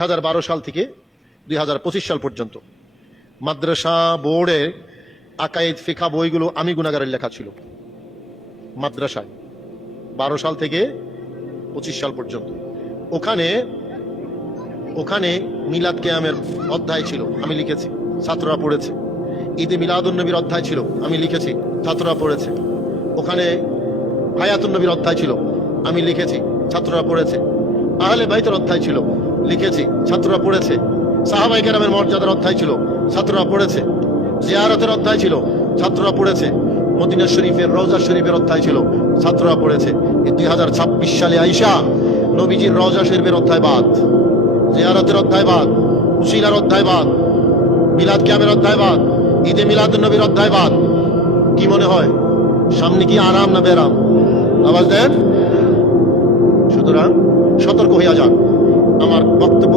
2012 সাল থেকে 2025 সাল পর্যন্ত মাদ্রাসা বোর্ডে আকায়েদ ফিকা বইগুলো আমি গুনাহগারের লেখা ছিল মাদ্রাসায় 12 সাল থেকে 25 সাল পর্যন্ত। ওখানে মিলাদ কিয়ামের অধ্যায় ছিল, আমি লিখেছি, ছাত্ররা পড়েছে। ঈদে মিলাদুন নবীর অধ্যায় ছিল, আমি লিখেছি, ছাত্ররা পড়েছে। ওখানে হায়াতুন নবীর অধ্যায় ছিল, আমি লিখেছি, ছাত্ররা পড়েছে। আহলে বাইতের অধ্যায় ছিল, লিখেছি, ছাত্ররা পড়েছে। সাহাবায়ে কেরামের মর্যাদার অধ্যায় ছিল, ছাত্ররা পড়েছে। জিয়ারতের অধ্যায় ছিল, ছাত্ররা পড়েছে। মদিনা শরীফের রওজা শরীফের অধ্যায় ছিল, ছাত্ররা পড়েছে। এই 2026 সালে আইসা নবীজির রওজা শরীফের অধ্যায় বাদ, জিয়ারতের অধ্যায় বাদ, উসিলার অধ্যায় বাদ, মিলাদ কিয়ামের অধ্যায় বাদ, ঈদে মিলাদুন নবীর অধ্যায় বাদ। কি মনে হয় সামনে কি আরাম না বেরাম? আওয়াজ দেন। সুতরাং সতর্ক হইয়া যান। আমার বক্তব্য